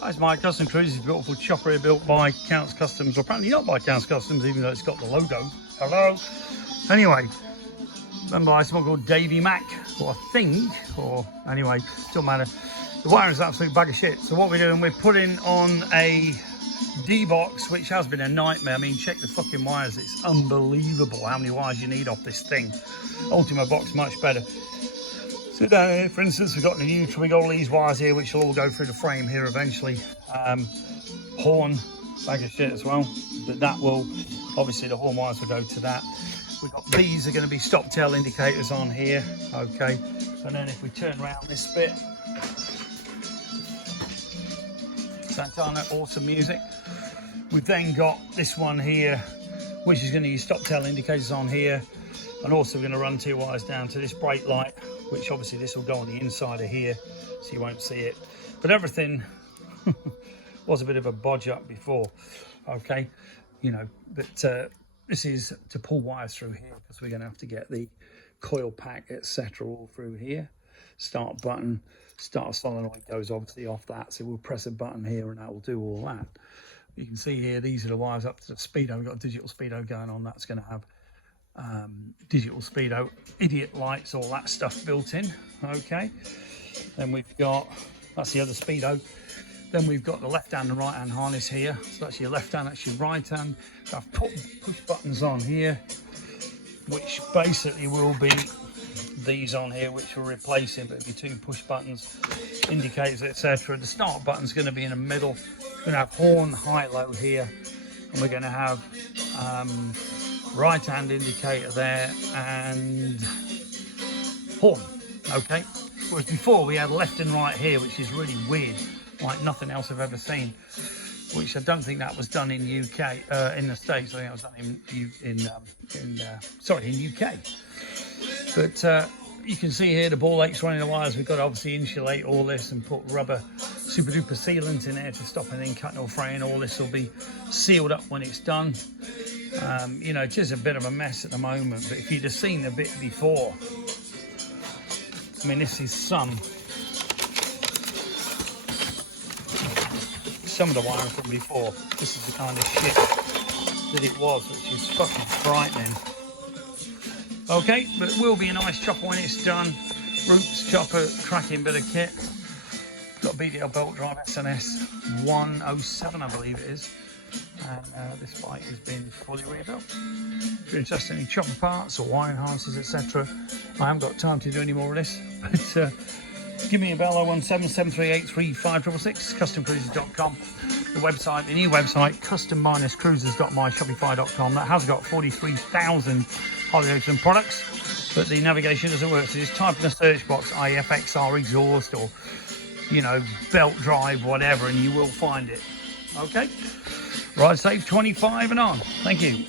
Hi, it's my Custom Cruises, beautiful chopper here built by Counts Customs, or apparently not by Counts Customs, even though it's got the logo. Hello. Anyway, run by someone called Davey Mac, or I think, or anyway, doesn't matter. The wiring is an absolute bag of shit. So what we're doing, we're putting on a D-box, which has been a nightmare. I mean, check the fucking wires. It's unbelievable how many wires you need off this thing. Ultima box, much better. So down here, for instance, we've got the neutral, we got all these wires here, which will all go through the frame here eventually. Horn, bag of shit as well, but that will, obviously the horn wires will go to that. We've got these are going to be stop tail indicators on here, okay. And then if we turn around this bit, Santana, awesome music. We've then got this one here, which is going to use stop tail indicators on here. And also we're going to run 2 wires down to this brake light, which obviously this will go on the inside of here, so you won't see it. But everything was a bit of a bodge up before, okay? You know, but this is to pull wires through here, because we're going to have to get the coil pack, etc., all through here. Start button, start solenoid goes obviously off that, so we'll press a button here and that will do all that. You can see here, these are the wires up to the speedo. We've got a digital speedo going on, that's going to have digital speedo, idiot lights, all that stuff built in, okay. Then we've got, that's the other speedo. Then we've got the left hand and right hand harness here, so that's your left hand, that's your right hand. I've put push buttons on here, which basically will be these on here, which we're replacing, but it'll be 2 push buttons, indicators, etc. The start button's going to be in the middle. We're going to have horn, high, low here, and we're going to have right hand indicator there and horn, okay. Whereas before we had left and right here, which is really weird, like nothing else I've ever seen, which I don't think that was done in UK, in the States. I think it was done in UK. But you can see here the ball aches running the wires. We've got to obviously insulate all this and put rubber super duper sealant in there to stop anything cutting or fraying. All this will be sealed up when it's done. You know, it is a bit of a mess at the moment, but if you'd have seen the bit before, I mean, this is some of the wiring from before. This is the kind of shit that it was, which is fucking frightening. Okay, but it will be a nice chopper when it's done. Roots chopper, cracking bit of kit. Got a BDL belt drive SNS 107, I believe it is. And this bike has been fully rebuilt. If you're interested in any chopper parts or wiring harnesses, etc., I haven't got time to do any more of this, but give me a bell, 017-738-35666, customcruisers.com. The website, the new website, custom-cruisers.myshopify.com. That has got 43,000 Harley Davidson products, but the navigation doesn't work. So just type in the search box IFXR exhaust, or, you know, belt drive, whatever, and you will find it. Okay? Ride safe, 25 and on. Thank you.